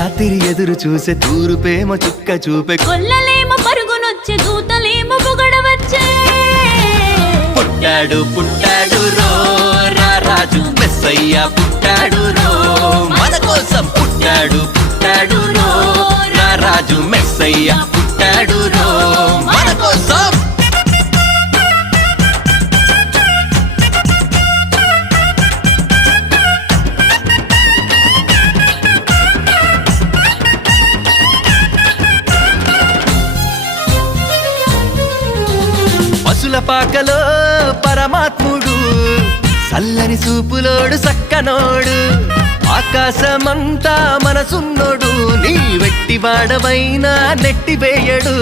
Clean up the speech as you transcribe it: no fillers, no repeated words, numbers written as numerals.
రాత్రి ఎదురు చూసే తూరుపేమో చుక్క చూపే కొల్లలేమో పరుగునొచ్చే దూతలేమో పొగడవచ్చే పుట్టాడు పుట్టాడు రో రా రాజు మెస్సయ్య పుట్టాడు రో మన కోసం పుట్టాడు పుట్టాడు రో రా రాజు మెస్సయ్య పుట్టాడు రో మన కోసం పశుల పాకలో పరమాత్ముడు చల్లని చూపులోడు సక్కనోడు ఆకాశమంతా మనసున్నోడు నీ వెట్టి వాడవైనా నెట్టివేయడు